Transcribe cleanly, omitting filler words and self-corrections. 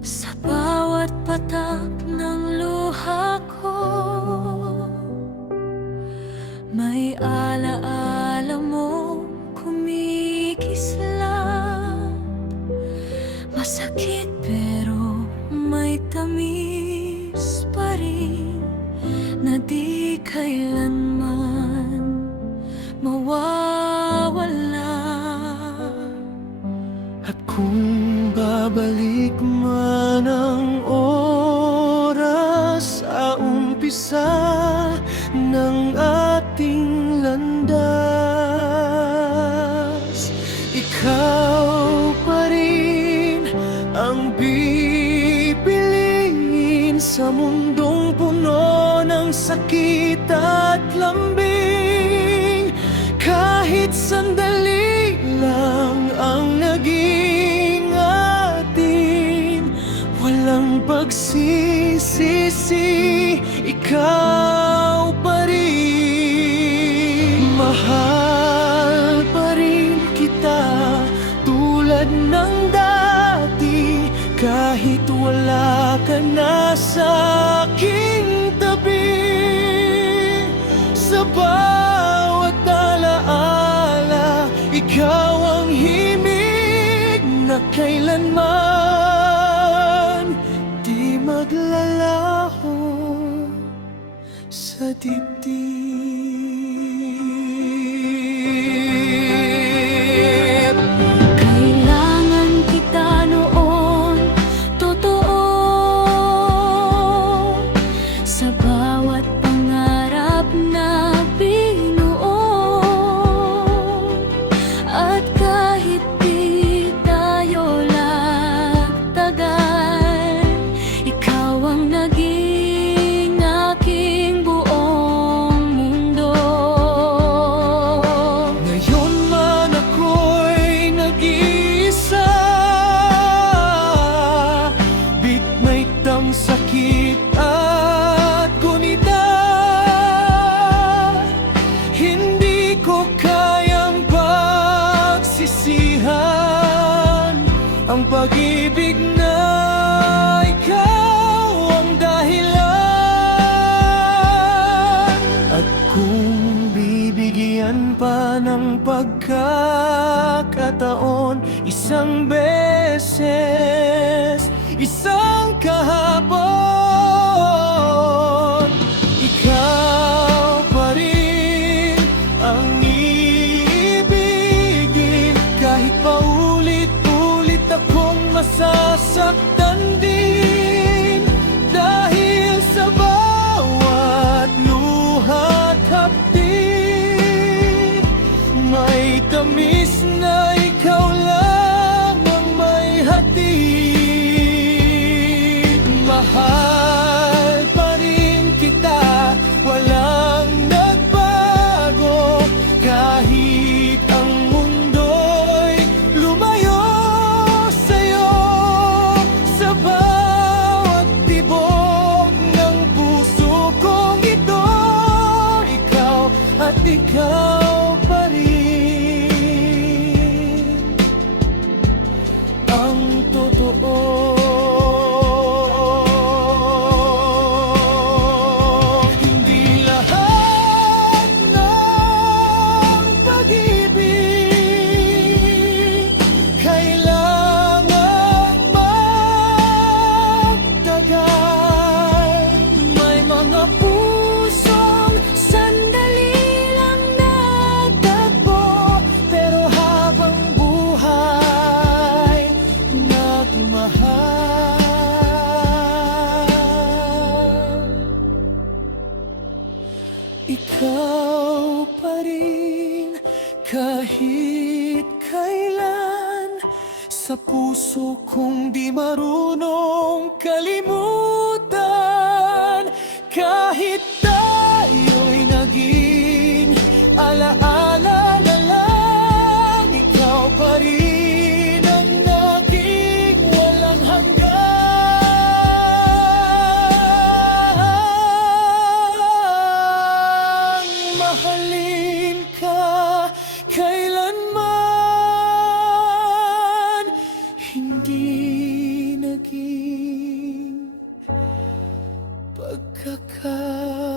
Sa bawat patak ng luha ko, may alaala mo kumikislap. Masakit pero may tamis pa rin na di kailanman mawawala. At kung babalik man ang oras sa umpisa ng ating landas, ikaw pa rin ang pipiliin sa mundong puno ng sakit at lambing. Kahit sandali lang ang naging atin, walang pagsisisi, ikaw pa rin. Mahal pa rin kita tulad ng dati, kahit wala ka na sa aking tabi. Sa bawat alaala, ikaw ang himig na kailanman di maglalaho sa dibdib. Kailangan kita noon, totoo, sa bawat pangarap na binuo. At kahit di tayo lagtagal, ikaw ang naging aking buong mundo. Ngayon man ako'y nag-iisa, bitmait ang sakit at gunita. Hindi ko kayang pagsisihan ang pag-ibig na ikaw ang dahilan. At kung bibigyan pa ng pagkakataon, isang beses, isang kahapon, ikaw pa rin ang iibigin. Kahit paulit-ulit akong masasaktan din, dahil sa bawat luha't hapdi, may tamis na ikaw lang ang may hatid. Mahal pa rin kita, walang nagbago, kahit ang mundo'y lumayo sa'yo. Sa bawat tibok ng puso kong ito, ikaw at ikaw pa rin ang totoo. Hindi lahat ng pag-ibig kailangang magtagal. May mga pusong sandali lang nagtagpo, Pero habang buhay, nagmahal. Ikaw pa rin kahit kailan, sa puso kong di marunong kalimutan. Kahit tayo'y naging alaala na lang, ikaw pa rin ang naging walang hanggan. Mahalin ka kailanman, hindi naging pagkakataon.